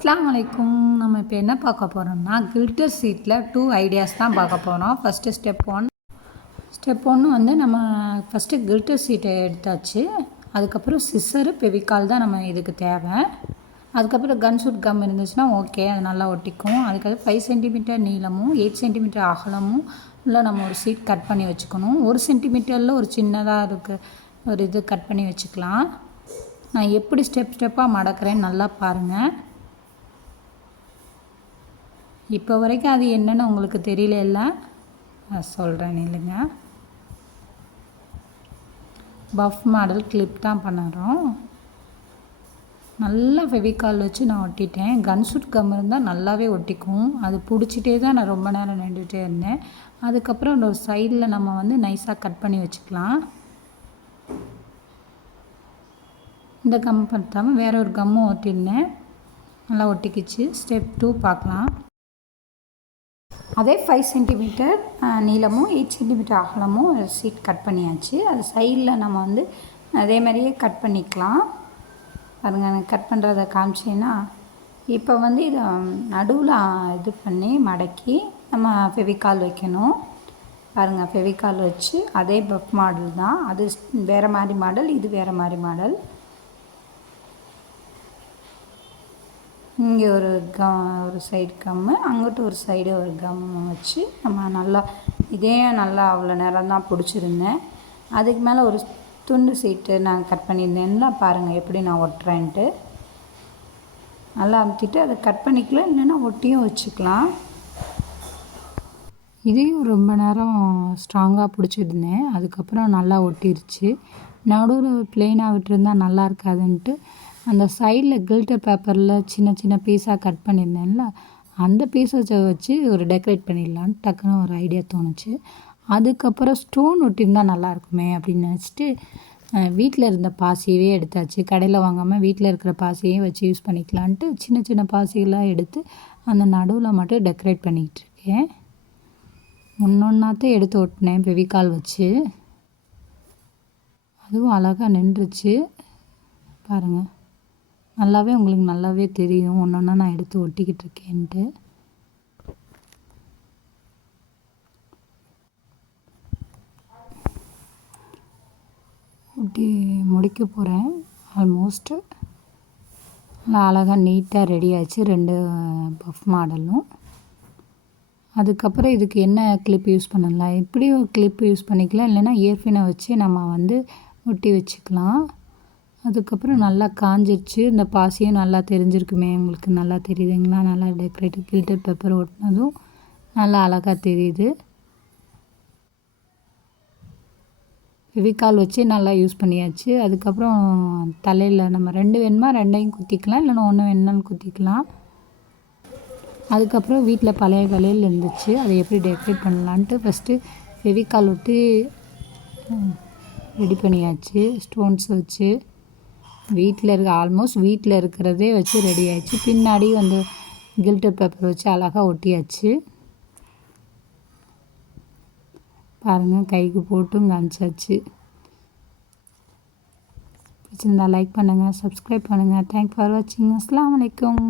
அஸ்ஸலாமு அலைக்கும். நம்ம இப்போ என்ன பார்க்க போகிறோம்னா கில்டர் சீட்டில் 2 ஐடியாஸ் தான் பார்க்க போகிறோம். ஃபஸ்ட்டு ஸ்டெப் ஒன்று வந்து நம்ம ஃபஸ்ட்டு கில்டர் சீட்டை எடுத்தாச்சு. அதுக்கப்புறம் சிஸ்ஸரு பெவிகால் தான் நம்ம இதுக்கு தேவை. அதுக்கப்புறம் கன்சூட் கம் இருந்துச்சுன்னா ஓகே, அது நல்லா ஒட்டிக்கும். அதுக்கப்புறம் 5 சென்டிமீட்டர் நீளமும் 8 சென்டிமீட்டர் அகலமும் இல்லை நம்ம ஒரு சீட் கட் பண்ணி வச்சுக்கணும். 1 சென்டிமீட்டரில் ஒரு சின்னதாக இருக்குது ஒரு இது கட் பண்ணி வச்சுக்கலாம். நான் எப்படி ஸ்டெப்பாக மடக்கிறேன்னு நல்லா பாருங்கள். இப்போ வரைக்கும் அது என்னென்னு உங்களுக்கு தெரியல, சொல்கிறேன் இல்லைங்க. பஃப் மாடல் கிளிப் தான் பண்ணுறோம். நல்லா ஃபெவிகால் வச்சு நான் ஒட்டிட்டேன். கன்சூட் கம் இருந்தால் நல்லாவே ஒட்டிக்கும். அது பிடிச்சிட்டே தான் நான் ரொம்ப நேரம் நின்றுட்டே இருந்தேன். அதுக்கப்புறம் ஒரு சைடில் நம்ம வந்து நைஸாக கட் பண்ணி வச்சுக்கலாம். இந்த கம் பற்றாமல் வேற ஒரு கம்மும் ஒட்டியிருந்தேன், நல்லா ஒட்டிக்கிச்சு. ஸ்டெப் 2 பார்க்கலாம். அதே 5 சென்டிமீட்டர் நீளமும் 8 சென்டிமீட்டர் அகலமும் சீட் கட் பண்ணியாச்சு. அது சைடில் நம்ம வந்து அதே மாதிரியே கட் பண்ணிக்கலாம். அதுங்க எனக்கு கட் பண்ணுறதை காமிச்சேன்னா, இப்போ வந்து இதை நடுவில் இது பண்ணி மடக்கி நம்ம ஃபெவிகால் வைக்கணும். பாருங்கள், ஃபெவிகால் வச்சு அதே பஃப் மாடல் தான். அது வேறு மாதிரி மாடல், இது வேறு மாதிரி மாடல். இங்கே ஒரு சைடு கம்மு, அங்கிட்டு ஒரு சைடு ஒரு கம் வச்சு நம்ம நல்லா நல்லா அவ்வளோ நேரம் தான் பிடிச்சிருந்தேன். அதுக்கு மேலே ஒரு துண்டு சீட்டு நான் கட் பண்ணியிருந்தேன்னா பாருங்கள் எப்படி நான் ஒட்டுறேன்ட்டு. நல்லா அமுத்திட்டு அதை கட் பண்ணிக்கலாம், இல்லைன்னா ஒட்டியும் வச்சுக்கலாம். இதையும் ரொம்ப நேரம் ஸ்ட்ராங்காக பிடிச்சிருந்தேன். அதுக்கப்புறம் நல்லா ஒட்டிருச்சு. நடுவில் ப்ளெயினாக விட்டுருந்தால் நல்லா இருக்காதுன்ட்டு அந்த சைடில் கில்டர் பேப்பரில் சின்ன சின்ன பீஸாக கட் பண்ணியிருந்தேன்ல, அந்த பீஸை வச்சு ஒரு டெக்கரேட் பண்ணிடலான்னு டக்குன்னு ஒரு ஐடியா தோணுச்சு. அதுக்கப்புறம் ஸ்டோன் ஒட்டியிருந்தால் நல்லாயிருக்குமே அப்படின்னு நினச்சிட்டு வீட்டில் இருந்த பாசியவே எடுத்தாச்சு. கடையில் வாங்காமல் வீட்டில் இருக்கிற பாசியே வச்சு யூஸ் பண்ணிக்கலான்ட்டு சின்ன சின்ன பாசியெல்லாம் எடுத்து அந்த நடுவில் மட்டும் டெக்கரேட் பண்ணிக்கிட்டு இருக்கேன். ஒன்றொன்னாத்தான் எடுத்து ஒட்டினேன் ஃபெவிகால் வச்சு. அதுவும் அழகாக நின்றுச்சு பாருங்கள். நல்லாவே உங்களுக்கு நல்லாவே தெரியும் ஒன்று ஒன்றா நான் எடுத்து ஒட்டிக்கிட்டு இருக்கேன்ட்டு. ஒட்டி முடிக்க போகிறேன். ஆல்மோஸ்ட்டு நல்லா அழகாக நீட்டாக ரெடி ஆச்சு 2 பஃப் மாடலும். அதுக்கப்புறம் இதுக்கு என்ன கிளிப் யூஸ் பண்ணலாம், இப்படியும் கிளிப் யூஸ் பண்ணிக்கலாம், இல்லைன்னா இயர்ஃபினை வச்சு நம்ம வந்து ஒட்டி வச்சுக்கலாம். அதுக்கப்புறம் நல்லா காஞ்சிருச்சு. இந்த பாசியும் நல்லா தெரிஞ்சிருக்குமே உங்களுக்கு, நல்லா தெரியுதுங்களா? நல்லா டெக்கரேட்டிவ் கில்டர் பேப்பர் ஒட்டினதும் நல்லா அழகாக தெரியுது. ஃபெவிகால் வச்சு நல்லா யூஸ் பண்ணியாச்சு. அதுக்கப்புறம் தலையில் நம்ம 2 வேணுமா 2ஐயும் குத்திக்கலாம், இல்லைன்னா 1 வேணுனாலும் குத்திக்கலாம். அதுக்கப்புறம் வீட்டில் பழைய வளையல் இருந்துச்சு, அதை எப்படி டெக்கரேட் பண்ணலான்ட்டு ஃபஸ்ட்டு ஃபெவிகால் ஒட்டி ரெடி பண்ணியாச்சு. ஸ்டோன்ஸ் வச்சு ஆல்மோஸ்ட் வீட்டில் இருக்கிறதே வச்சு ரெடி ஆயிடுச்சு. பின்னாடி வந்து கில்டர் பேப்பர் வச்சு அழகாக ஒட்டியாச்சு. பாருங்கள், கைக்கு போட்டும் காமிச்சாச்சு. பிடிச்சிருந்தா லைக் பண்ணுங்கள், சப்ஸ்கிரைப் பண்ணுங்கள். தேங்க்ஸ் ஃபார் வாட்சிங். அஸ்ஸலாமு அலைக்கும்.